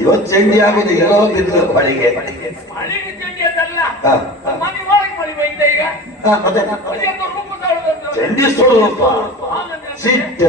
ಇವತ್ತು ಚಂಡಿ ಆಗುದು ಎಲ್ಲೋ ಬಿದ್ದು ಮಳೆಗೆ ಚಂಡಿ ಸುಡುವಪ್ಪ ಸಿಟ್ಟ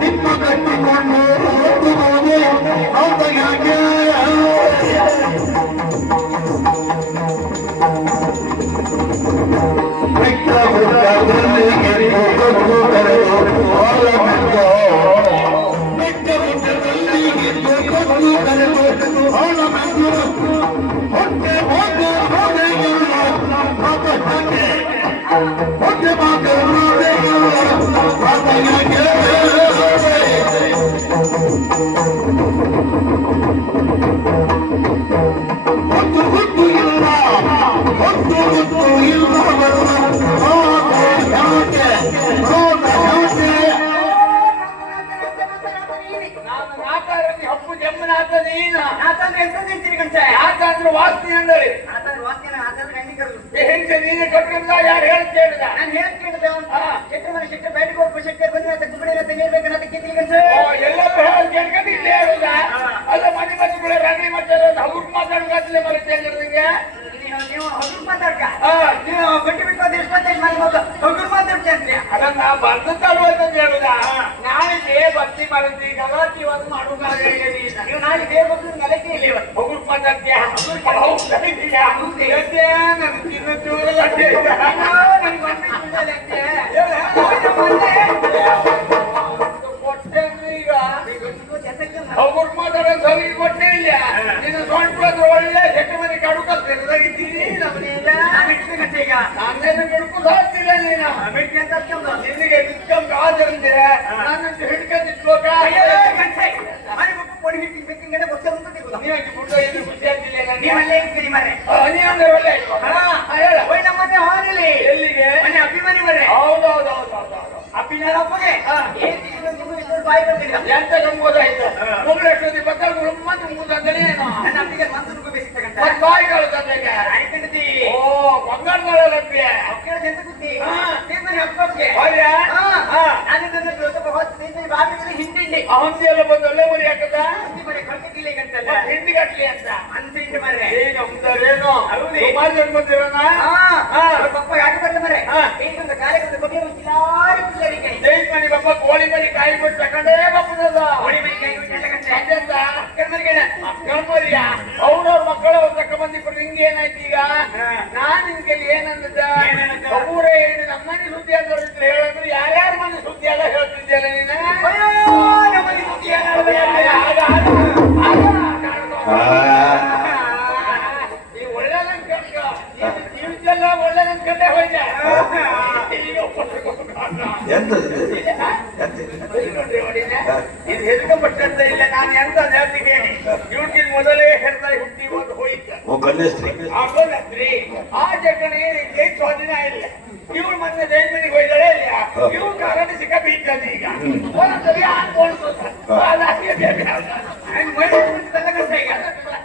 ನಿಮ್ಮ ಕಟ್ಟಿಕೊಂಡು ಆತ ಯಾಕೆ ಯಾಕಂದ್ರೆ ವಾಸ್ತಿ ಅಂದರೆ ಹೆಂಗೆ ನೀನು ಕಟ್ಟಿಲ್ಲ ಯಾರು ಹೇಳ್ತೇನೆ ನಾನು ಹೇಳ್ತೇನೆ ಶೆಟ್ಟರ್ ಮನೆ ಶೆಟ್ಟರ್ ಬೇಟೆ ಹೋಗ್ಬೇಕು ಶೆಟ್ಟರ್ ಬಂದ್ರೆ ತುಪ್ಪಡಿ ಎಲ್ಲ ತೆಗಿರ್ಬೇಕು ಅದಕ್ಕೆ ಎಲ್ಲರೂ ಹೇಳ್ಕೊಂಡು ಇಲ್ಲೇ ಹೇಳುದ ಅಲ್ಲ ಮನೆ ಮಕ್ಕಳು ರಂಗಳಿ ಮಾಡ್ತಾರೆ ಅವ್ರು ಮಾತಾಡ್ಕಾದ್ಲೇ ಬರುತ್ತೆ ನಿಮಗೆ ನೀವು ಅವ್ರು ಮಾತಾಡ್ಕ ನೀವು ಗಟ್ಟಿ ಬಿಟ್ಟು ಎಷ್ಟೊತ್ತೈದು ಮನೆ ಮಗ ಅವ್ರು ಮಾತಾಡ್ತೇನೆ ಅದನ್ನ ಬಂದತ್ತಲ್ವ ಅಂತ ಹೇಳುದ ನಾಳೆ ಭಕ್ತಿ ಮಾಡಿದ್ವಿ ಗಲಾಟಿ ಒಂದು ಮಾಡುವ ನೀವು ನಾಳೆ ಬೇ ಬಂದು ನೆಲಕ್ಕೆ ಇಲ್ಲಿ ಅವ್ರು ಮಾತಾಡ್ತೀಯ ಅವ್ರು ಮಾತಾಡೋ ಸರಿ ಕೊಟ್ಟೇ ಇಲ್ಲ ನೀನು ಸೊಂಟು ಒಳ್ಳೆ ಜಟ್ಟ ಮನೆ ಕಾಡು ಕಲ್ತಿದ್ದೀನಿ ಈಗ ನಾನೇನು ಬಿಡ್ಕೊಂಡು ಹೋಗ್ತಿಲ್ಲ ನೀನು ನಿನಗೆ ಬಿಟ್ಕೊಂಡು ಆಚರಿಸಿದ್ರೆ ನಾನಂತೂ ಹಿಡ್ಕೊಂಡಿಟ್ಲೋಕ ಎಲ್ಲಿಗೆ ಅಭಿಮಾನಿ ಮನೆ ಹೌದೌದೌದೌದು ಅಭಿನಯ ಹಬ್ಬಗೆ ಎಂತ ಗಂಬೋದಾಯ್ತು ಮುಗ್ಳೆಷ್ಟೊಂದು ಬಕ್ಕಲು ಮತ್ತೆ ಮುಗ್ದಂತಲೇ ನನ್ನ ಅಪ್ಪಿಗೆ ಮಂದು ರುಬ್ಬ ಬೇಸಿರ್ತಕ್ಕಂಥ ಬಾಯಿಗಳು ತಂದೆಗೆ ಆಯ್ತಂತಿ ಓ ಬಂಗಾರಗಳ ಲಭ್ಯ ಎಂತ ಬುದ್ಧಿ ಹಬ್ಬಕ್ಕೆ ನಾನಿದ್ದನ್ನು ಬಾಗಿಲು ಹಿಂಡಿ ಅವಂತಿ ಎಲ್ಲ ಬಂದು ಒಳ್ಳೆ ಮರಿ ಹಾಕದ ಮರಿ ಕಟ್ಟಿಗೆ ಗಂಟಲ್ಲ ಹಿಂಡಿ ಕಟ್ಲಿ ಅಂತ ಅಂತ ಹಿಂಡಿ ಮರೆ ಏನೋ ಸುಮಾರು ಜನ ಬಂದಿರೋಣ ಪಪ್ಪ ಯಾಕೆ ಬರ್ತ ಮರೆ ಒಂದು ಕಾರ್ಯಕ್ರಮದ ಬಗ್ಗೆ ಜೈನ್ ಮನೆ ಬಪ್ಪ ಕೋಳಿ ಮರಿ ಕಾಯಿ ಬಿಟ್ಟು ತಕೊಂಡೇ ಬಪ್ಪದ ಕೋಳಿ ಮರಿ ಕಾಯಿ ಬಿಟ್ಟು ಮಕ್ಕಳ ಅವ್ರವ್ರ ಮಕ್ಕಳು ತಕ್ಕ ಬಂದಿప్పుడు ಹಿಂಗೆ ಏನಾಯ್ತು ಈಗ ನಾನ್ ನಿನ್ಗೆ ಏನಂದ ಊರೇ ಹೇಳಿ ನಮ್ಮನೆ ಸುದ್ದಿ ಅಂತ ಹೇಳಿದ್ರೆ ಯಾರ್ಯಾರ ಮನೆ ಸುದ್ದಿ ಎಲ್ಲ ಹೇಳ್ತಿದ್ಯಲ್ಲ ನೀನು ನಮ್ಮನೆ ಸುದ್ದಿ ಒಳ್ಳೆದನ್ ಕಟ್ಕೊ ಜೀವಿತೆಲ್ಲ ಒಳ್ಳೆದನ್ ಕಂಡೇ ಹೋಯ್ತೆ ಇದು ಹೆದರ್ಕೊಂಡ್ಬಿಟ್ಟಂತ ಇಲ್ಲ ನಾನು ಎಂತ ಜಾತಿಗೆ ಇವತ್ತಿನ ಮೊದಲೇ ಹೆರ್ದಾಯಿ ಹುಟ್ಟಿ ಒಂದು ಹೋಯ್ತು ಆ ಜಗಣೆ ಜೈನ್ ಸ್ವಾಧೀನ ಇಲ್ಲ ಇವ್ರು ಮೊನ್ನೆ ಜೈನ್ ಮನೆಗೆ ಹೋಯ್ದಾಳೆ ಇಲ್ಲ ಇವ್ರು ಕಾರಣ ಸಿಕ್ಕ ಬೀಳ್ತಾನೆ ಈಗ ಒಂದೊಂದ್ಸರಿ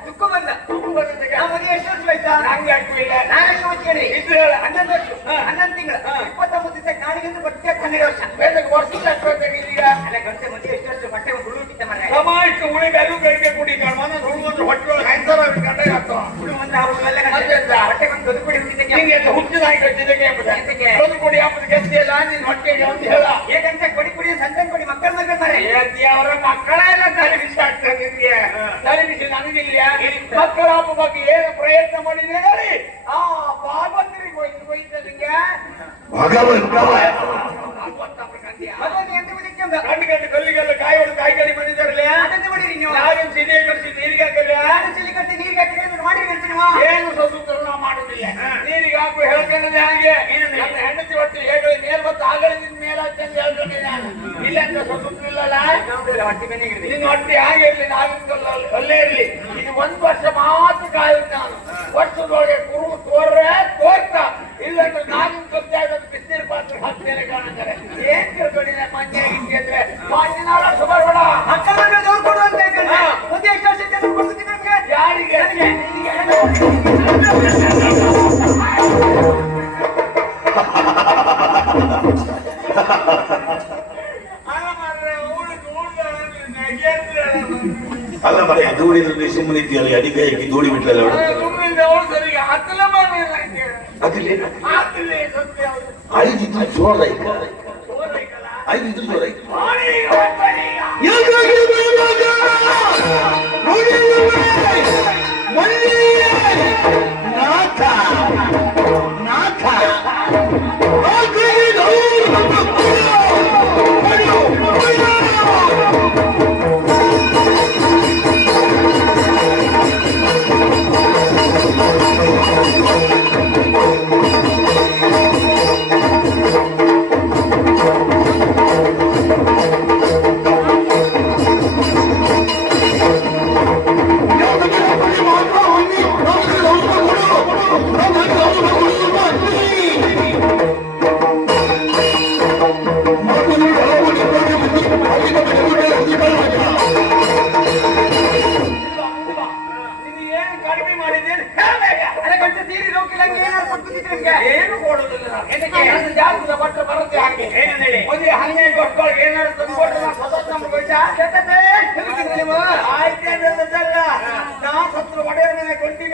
ದುಃಖ ಬಂದ ಮನೆ ಎಷ್ಟು ವರ್ಷ ಆಯ್ತಾ ನಂಗೆ ಆಗ್ತಿಲ್ಲ ನಾನು ಎಷ್ಟು ವರ್ಷ ಇದ್ರೆ 11 ವರ್ಷ 11 ತಿಂಗಳು 29 ದಿವಸ ಕಾಣಿಗೆ ಬಟ್ಟೆ 12 ವರ್ಷ ವರ್ಷಕ್ಕೆ ಅಷ್ಟೊತ್ತಾಗಿದ್ದೀಗ ಅಲ್ಲ ಗಂಟೆ ಮಧ್ಯೆ ಎಷ್ಟು ವರ್ಷ ಬಟ್ಟೆ ಹುಡುಕಿದ್ದೆ ಮನೆ ಸಮಾಜ ಉಳಿಗೆ ಅದು ಕೈಗೆ ಕುಡಿ ಮನ ಹುಡುಗರು ಹೊಟ್ಟೆ ಹೈದರ ಗಂಟೆ ಆಗ್ತಾವ ಹೊಟ್ಟೆ ಒಂದು ಬದುಕುಡಿ ಹುಟ್ಟಿದ್ದಕ್ಕೆ ಹುಟ್ಟಿದಾಗಿ ಕಟ್ಟಿದ್ದಕ್ಕೆ ಬದುಕುಡಿ ಹಾಕೋದು ಗೆದ್ದೆ ಇಲ್ಲ ನೀನು ಹೊಟ್ಟೆಗೆ ಅಂತ ಹೇಳ ಏಕಂತ ಕೊಡಿ ಕುಡಿ ಸಂತಾನ ಕೊಡಿ ಮಕ್ಕಳ ಮಗ ಮರೆ ಅವರ ಮಕ್ಕಳ ಎಲ್ಲ ತಲೆಬಿಸಿ ಆಗ್ತದೆ ನಿನ್ಗೆ ತಲೆಬಿಸಿ ನನಗಿಲ್ಲ ಮಕ್ಕಳ ಹಬ್ಬ ಬಗ್ಗೆ ಏನು ಪ್ರಯತ್ನ ಮಾಡಿದ್ರೆ ಹೇಳಿ ಆ ಭಾಗವತರಿಗೆ ಹೋಯ್ತು ನಿಂಗೆ ಗಂಟು ಕಲ್ಲಿಗೆಲ್ಲ ಕಾಯಿ ಹೊಡೆದು ಕಾಯಿಗಳಿ ಬಂದಿದ್ದಾರಲ್ಲ ಯಾರೇನು ಸಿದ್ಧಿ ಕಳಿಸಿ ನೀರಿಗೆ ಹಾಕಿ ನೀರಿಗೆ ಹಾಕಿ ಮಾಡಿ ಏನು ಸ್ವತಂತ್ರ ಮಾಡುದಿಲ್ಲ ನೀರಿಗೆ ಹಾಕು ಹೇಳ್ಕೊಂಡ್ರೆ ಹಾಗೆ ನನ್ನ ಹೆಂಡತಿ ಒಟ್ಟು ಹೇಳಿ ಮೇಲ್ ಮತ್ತು ಆಗಳಿಂದ ಮೇಲೆ ಹಚ್ಚಂದು ಹೇಳ್ಕೊಂಡೆ ನಾನು ಇಲ್ಲ ಅಂತ ಸ್ವತಂತ್ರ ಇಲ್ಲಲ್ಲ ನಿನ್ನ ಹೊಟ್ಟೆ ಹಾಗೆ ಇರಲಿ ನಾವಿನ ಅಲ್ಲೇ ಇರಲಿ ಇದು 1 ವರ್ಷ ಮಾತ್ರ ಕಾಯುತ್ತೆ ನಾನು ವರ್ಷದೊಳಗೆ ಕುರುಬು ತೋರ್ರೆ ತೋರ್ತ ಇಲ್ಲಂದ್ರೆ ನಾನು ಗೊತ್ತಾಗೋದು ಬಿಸಿನೀರು ಪಾತ್ರ ಹತ್ತೇನೆ ಕಾಣಂತಾರೆ ಏನ್ ತಿಳ್ಕೊಂಡಿದೆ ಮಂಜೆ ಅಂದ್ರೆ ನಾಳ ಸುಬರ್ಬೇಡ ಅಕ್ಕನ ದೂರ ಕೊಡು ಅಂತ ಹೇಳ್ತಾರೆ ಮುಂದೆ ಎಷ್ಟು ವರ್ಷ ಜನ ಕೊಡ್ತೀನಿ ನಮ್ಗೆ ಯಾರಿಗೆ ಅಲ್ಲ ಮರ ದೂಡಿದ್ರೆ ಸುಮ್ಮನೆ ಇದೆಯಲ್ಲ ಅಡಿಗೆ ಹಾಕಿ ದೂಡಿ ಬಿಟ್ಲಲ್ಲ ಐದು ಇದ್ರು ಜೋರ ಐದು ಇದ್ರು ಜೋರ ಏನು ಕೊಡುದಿಲ್ಲ ಜಾಸ್ತಿ ಬಟ್ಟ ಬರುತ್ತೆ ಹಾಗೆ ಒಂದು ಹಂಗೆ ಕೊಟ್ಕೊಳ್ಳಿ ಏನಾದ್ರು ತಂದ್ಕೊಟ್ಟು ನಾ ಸತ್ರ ಒಡೆಯವನ ಕೊಡ್ತೀನಿ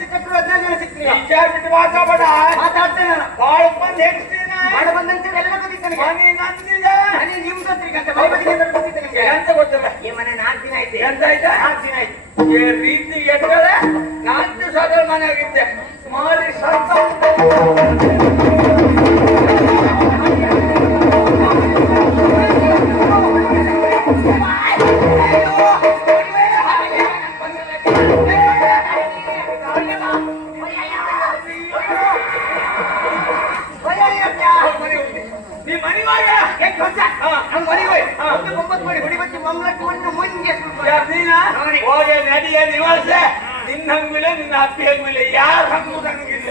ಸಿಕ್ಕರು 15 ಜನ ಸಿಕ್ತೀನಿ ವಿಚಾರ ಬಿಟ್ಟು ಮಾತಾಡ ಮಾತಾಡ್ತೇನೆ ಬಾಳ ಬಂದು ಹೇಳ್ತೀನಿ ಬಾಳ ಬಂದಂತ ಎಲ್ಲ ಗೊತ್ತಿದ್ದಾನೆ ಮನೆ ನಂದಿದ ಮನೆ ನಿಮ್ ಸತ್ರಿಕಂತ ಮನೆ ಬದಿಗೆ ಗೊತ್ತಿದ್ದಾನೆ ಎಂತ ಗೊತ್ತಿಲ್ಲ ಈ ಮನೆ 4 ದಿನ ಆಯ್ತು ಎಂತ ಆಯ್ತಾ 4 ದಿನ ಆಯ್ತು ಈ ರೀತಿ ಎಟ್ಟರೆ 4 ದಿವಸ ಮನೆ ಆಗಿದ್ದೆ ಮಾರಿ ಸರ್ತ ನಿನ್ನ ಹಂಗಿಲ್ಲ ನಿನ್ನ ಅಪ್ಪಿ ಹಂಗಿಲ್ಲ ಯಾರ ಹಂಗು ಹಂಗಿಲ್ಲ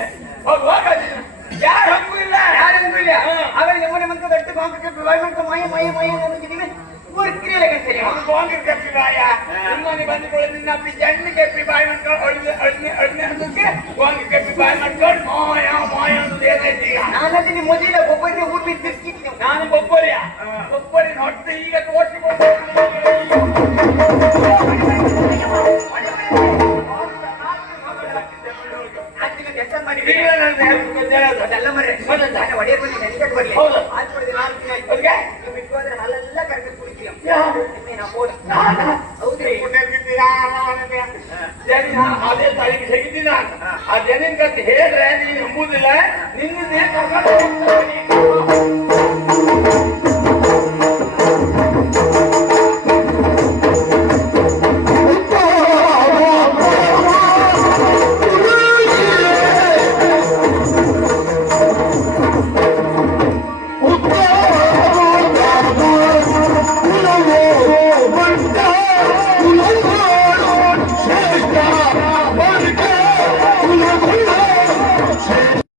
ಯಾರ ಹಂಗು ಇಲ್ಲ ಯಾರ ಹಂಗು ಇಲ್ಲ ಆದ್ರೆ ಯಮನೆ ಮಂತ್ರ ದಟ್ಟ ಕಾಂಕ್ರೀಟ್ ಬಾಯ್ ಮಾಡ್ತಾ ಮೈ ಮೈ ಮೈ ಅನ್ನೋದಿದ್ದೀವಿ ಮುರ್ಕಿರಲ್ಲ ಕಟ್ಟಿ ಕಾಂಕ್ರೀಟ್ ಕಟ್ಟಿ ಬಾಯ ಇನ್ನೊಂದು ಬಂದುಕೊಳ್ಳಿ ನಿನ್ನ ಅಪ್ಪಿ ಜಣ್ಣು ಕೆಪ್ಪಿ ಬಾಯ್ ಮಾಡ್ಕೊಂಡು ಅಳ್ನೆ ಅನ್ನೋದಕ್ಕೆ ಕಾಂಕ್ರೀಟ್ ಕೆಪ್ಪಿ ಬಾಯ್ ಮಾಡ್ಕೊಂಡು ಮಾಯ ಮಾಯ ಅನ್ನೋದು ಏನೈತಿ ಈಗ ನಾನಲ್ಲಿ ನಿಮ್ಮ ಮೊದಲ ಒಬ್ಬರಿಗೆ ಊಟ ಬಿಸ್ಕಿಟ್ ನಾನು ಒಬ್ಬರಿನ ಹೊಟ್ಟೆ ಈಗ ತೋರಿಸಿಕೊಂಡು ಅದೇ ತಾಯಿಗೆ ತೆಗಿತೀನಿ ಆ ಜನಿನ್ ಕತೆ ಹೇಳಿದ್ರೆ ನೀನು ನಂಬುದಿಲ್ಲ ನಿನ್ನೇ ಕರ್ಕೊಂಡು